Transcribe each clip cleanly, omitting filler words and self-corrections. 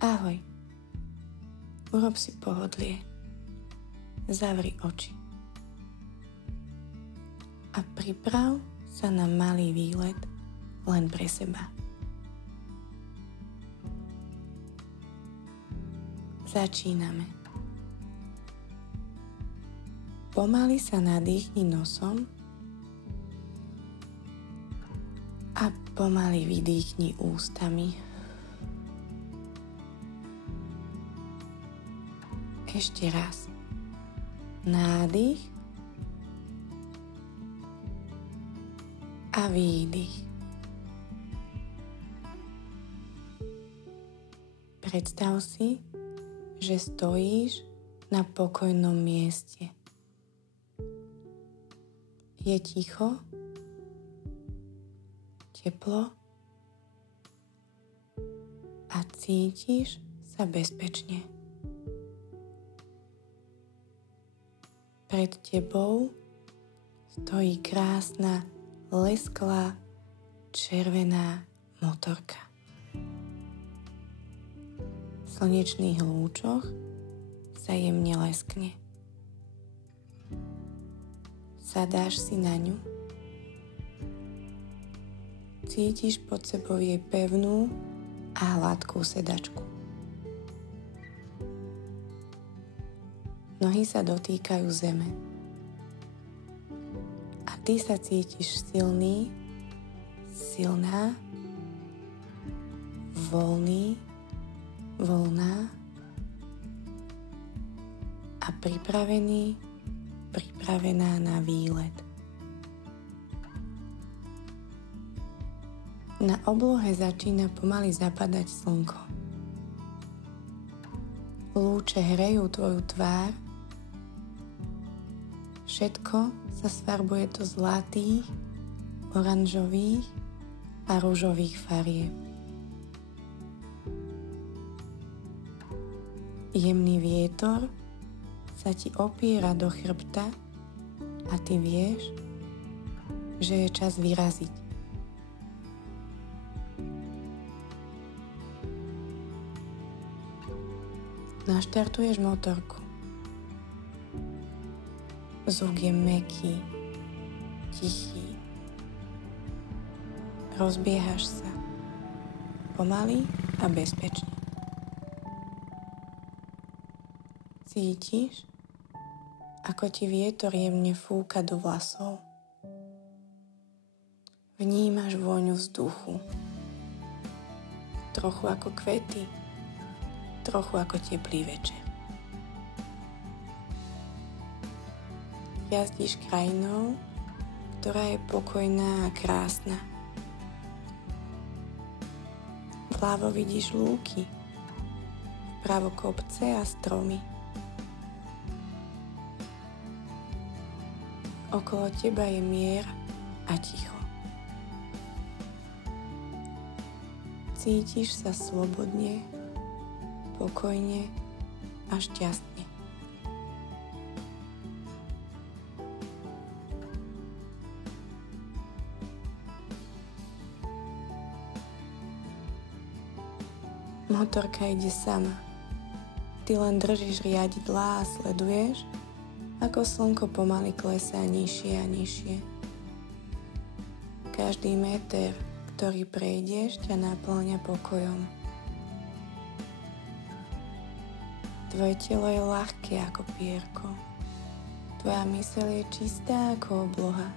Ahoj. Urob si pohodlie. Zavri oči. A priprav sa na malý výlet len pre seba. Začíname. Pomaly sa nadýchni nosom a pomaly vydýchni ústami. Ešte raz. Nádych a výdych. Predstav si, že stojíš na pokojnom mieste. Je ticho, teplo a cítiš sa bezpečne. Pred tebou stojí krásna, lesklá, červená motorka. V slnečných lúčoch sa jemne leskne. Sadáš si na ňu. Cítiš pod sebou jej pevnú a hladkú sedačku. Nohy sa dotýkajú zeme. A ty sa cítiš silný, silná, voľný, voľná a pripravená na výlet. Na oblohe začína pomaly zapadať slnko. Lúče hrejú tvoju tvár. Všetko sa sfarbuje do zlatých, oranžových a ružových farieb. Jemný vietor sa ti opiera do chrbta a ty vieš, že je čas vyraziť. Naštartuješ motorku. Zvuk je mäkký, tichý. Rozbiehaš sa pomaly a bezpečne. Cítiš, ako ti vietor jemne fúka do vlasov. Vnímaš vôňu vzduchu. Trochu ako kvety, trochu ako teplý večer. Jazdíš krajinou, ktorá je pokojná a krásna. Vľavo vidíš lúky, vpravo kopce a stromy. Okolo teba je mier a ticho. Cítiš sa slobodne, pokojne a šťastne. Motorka ide sama. Ty len držíš riadidlá a sleduješ, ako slnko pomaly klesá nižšie a nižšie. Každý meter, ktorý prejdeš, ťa naplňa pokojom. Tvoje telo je ľahké ako pierko. Tvoja myseľ je čistá ako obloha.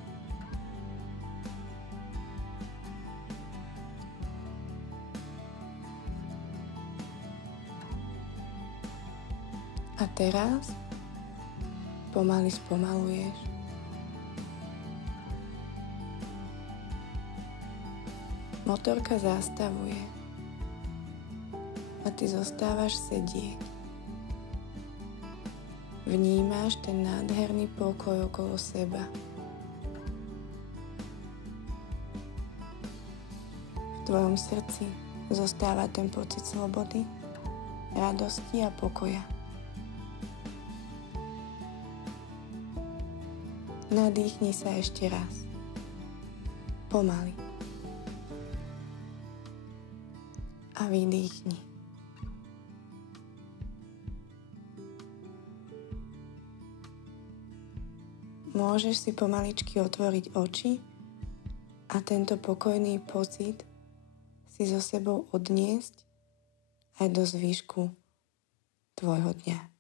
A teraz pomaly spomaluješ. Motorka zastavuje a ty zostávaš sedieť. Vnímáš ten nádherný pokoj okolo seba. V tvojom srdci zostáva ten pocit slobody, radosti a pokoja. Nadýchni sa ešte raz. Pomaly. A vydýchni. môžeš si pomaličky otvoriť oči a tento pokojný pocit si so sebou odniesť aj do zvyšku tvojho dňa.